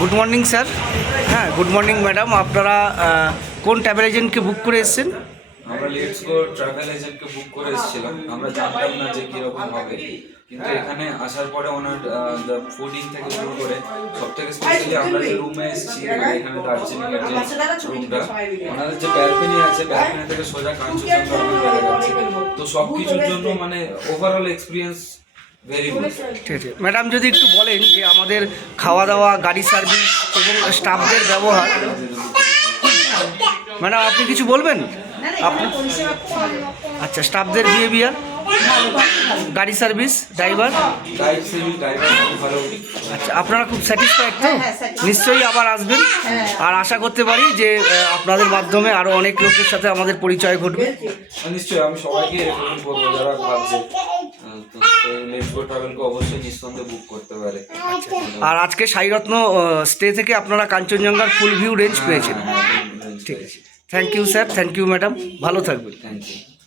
Good morning sir. হ্যাঁ, good morning madam. আপনারা কোন ট্রাভেল এজেন্টকে বুক করে এসেছেন? আমরা লেটস গো ট্রাভেল এজেন্টকে বুক করে এসেছিলাম। আমরা জানতাম না যে কিরকম হবে, কিন্তু এখানে আসার পরে ওনার ফুডিং থেকে শুরু করে সব থেকে স্পেশালি আমরা যে রুমে এসেছি, মানে এখানে দার্জিলিং এর যে রুমটা, ওনাদের যে ব্যালকনি আছে, ব্যালকনি থেকে সোজা কাঞ্চনজঙ্ঘা দেখা যাচ্ছে। তো সবকিছুর জন্য মানে ওভারঅল এক্সপিরিয়েন্স ভেরি গুড। ঠিক আছে ম্যাডাম, যদি একটু বলেন যে আমাদের খাওয়া দাওয়া, গাড়ি সার্ভিস এবং স্টাফদের ব্যবহার। ম্যাডাম আপনি কিছু বলবেন? আপনি আচ্ছা, স্টাফদের বিহেভিয়ার, গাড়ি service, driver. Guide civil driver খুব ভালো। আচ্ছা, আপনারা খুব স্যাটিসফাইড তো? নিশ্চয়ই আবার আসবেন। আর আশা করতে পারি যে আপনাদের মাধ্যমে আরও অনেক লোকের সাথে আমাদের পরিচয় ঘটবে। নিশ্চয়ই আমি সবাইকে রেকমেন্ড করবো যারা ভাবছে লেটস গো ট্রাভেলকে অবশ্যই নিঃসন্দেহে বুক করতে পারে। আর আজকে সাইরত্ন স্টে থেকে আপনারা কাঞ্চনজঙ্ঘার ফুল ভিউ রেঞ্জ পেয়েছেন। ঠিক আছে, thank you sir, thank you madam, ভালো থাকবেন। Thank you.